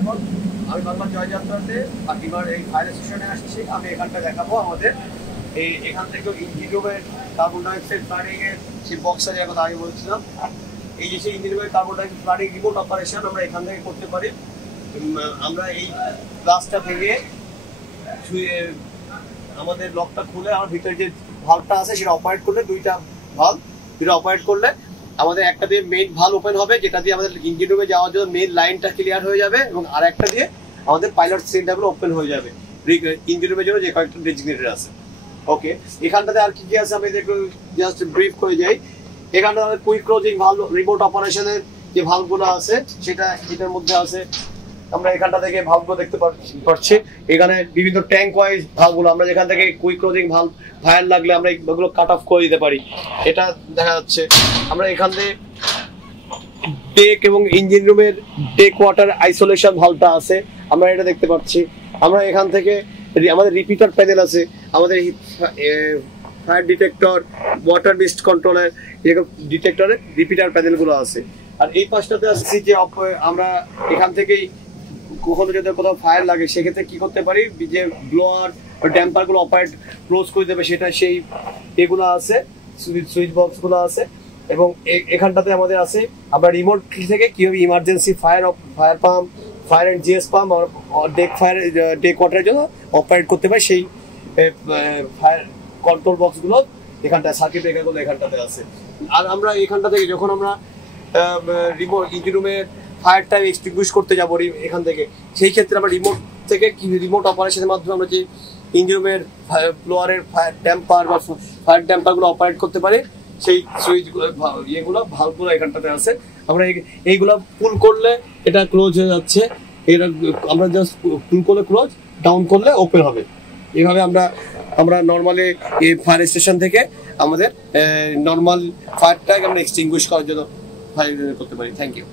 এখন আমি বাংলা জয়যাত্রাতে এবার এই ফায়ার স্টেশনে আসছি। আমি এখানটা দেখাবো আমাদের এখান থেকে ইঞ্জিন রুমের কার্বন ডাইঅক্সাইড ফ্লাডিং এর সেই বক্সটা যে কথা আমি বলছিলাম, এই যে সেই ইঞ্জিন রুমের carbon dioxide flooding remote operation আমরা এখান থেকে করতে পারি। আমরা এই গ্লাসটা ভেঙে আমাদের লকটা খুলে আমার ভিতরে যে ভালভটা আছে সেটা অপারেট করলে, দুইটা ভালভ দুটো অপারেট করলে আমাদের একটা দিয়ে মেইন ভালভ ওপেন হবে, যেটা দিয়ে আমাদের ইঞ্জিন রুমে যাওয়ার জন্য মেইন লাইনটা ক্লিয়ার হয়ে যাবে, এবং আর একটা দিয়ে আমাদের পাইলট সিলিন্ডারগুলো ওপেন হয়ে যাবে ইঞ্জিন রুমের জন্য যে কয়েকটা ডেজিগনেটেড আছে। ওকে, এখানটাতে আর কি কি আছে আমি একটু জাস্ট ব্রিফ করে যাই। এখানটা আমাদের কুইক ক্লোজিং ভালভ রিমোট অপারেশনের যে ভালভগুলো আছে সেটা এটার মধ্যে আছে। আমরা এখানটা থেকে ভালভগুলো দেখতে পাচ্ছি, এখানে বিভিন্ন ট্যাঙ্ক ওয়াইজ ভালভগুলো, আমরা যেখান থেকে কুইক ক্লোজিং ভালভ ফায়ার লাগলে আমরা এগুলো কাট অফ করে দিতে পারি, এটা দেখা যাচ্ছে। আমরা এখান থেকে ডেক এবং ইঞ্জিন রুমের ডেক ওয়াটার আইসোলেশন ভালভটা আছে, আমরা এটা দেখতে পাচ্ছি। আমরা এখান থেকে আমাদের রিপিটার প্যানেল আছে, আমাদের ফায়ার ডিটেক্টর, ওয়াটার মিস্ট কন্ট্রোলের এরকম ডিটেক্টরের রিপিটার প্যানেলগুলো আছে। আর এই পাশটাতে আসছি যে আমরা এখান থেকেই কখনো যদি কোথাও ফায়ার লাগে সেক্ষেত্রে কি করতে পারি, যে ব্লোয়ার ড্যাম্পার গুলো অপারেট ক্লোজ করে দেবে সেটা সেই এগুলো আছে, সুইচ বক্স গুলো আছে। এবং এখানটাতে আমাদের আছে আমরা রিমোট থেকে কিভাবে emergency fire pump, fire and GS pump deck ওয়াটারের জন্য অপারেট করতে পারি, সেই ফায়ার কন্ট্রোল বক্স গুলো এখানটায়, সার্কিট ব্রেকার গুলো এখানটাতে আছে। আর আমরা এখানটা থেকে যখন আমরা রিমোট ইঞ্জিন রুমের ফায়ার টাইম এক্সটিংগুইশ করতে যাবো এখান থেকে, সেই ক্ষেত্রে আমরা রিমোট থেকে রিমোট অপারেশনের মাধ্যমে আমরা যে ইঞ্জিন রুমের ব্লোয়ারের ফায়ার ড্যাম্পার বা ফায়ার ড্যাম্পার গুলো অপারেট করতে পারি, সেই সুইচ ইয়েগুলো ভালভগুলো এখানটাতে আছে। আমরা এইগুলো পুল করলে এটা ক্লোজ হয়ে যাচ্ছে, এটা আমরা জাস্ট পুল করলে ক্লোজ, ডাউন করলে ওপেন হবে। এইভাবে আমরা নর্মালি এই ফায়ার স্টেশন থেকে আমাদের নর্মাল ফায়ারটাকে আমরা এক্সটিংগুইশ করার জন্য ফায়ার করতে পারি। Thank you.